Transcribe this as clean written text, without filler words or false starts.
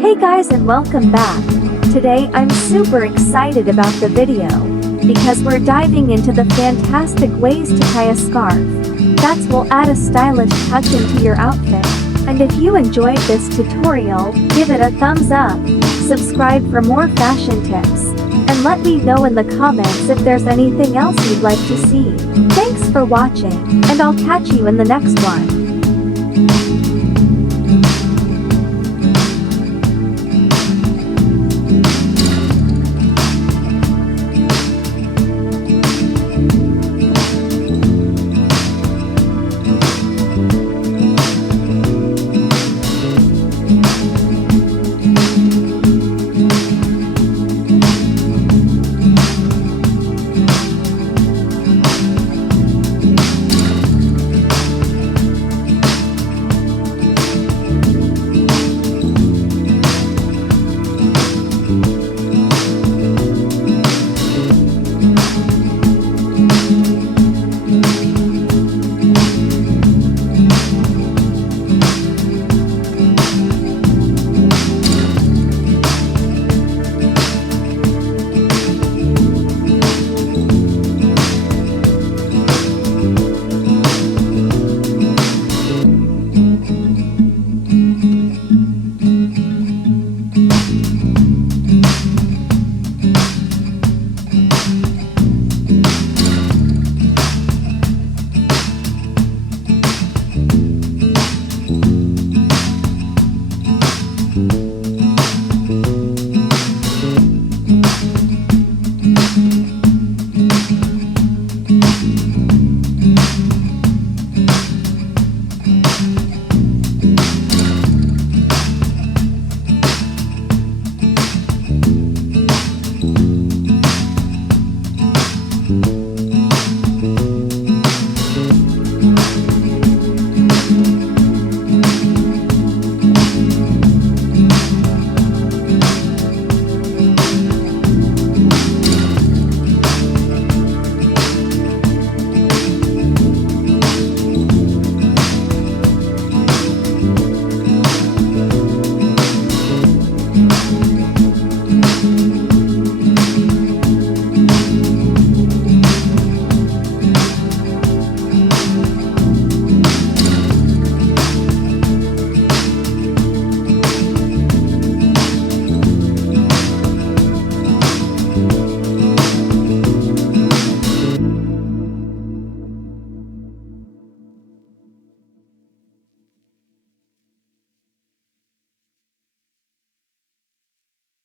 Hey guys and welcome back. Today I'm super excited about the video because we're diving into the fantastic ways to tie a scarf that will add a stylish touch into your outfit. And if you enjoyed this tutorial, give it a thumbs up, subscribe for more fashion tips, and let me know in the comments if there's anything else you'd like to see. Thanks for watching, and I'll catch you in the next one.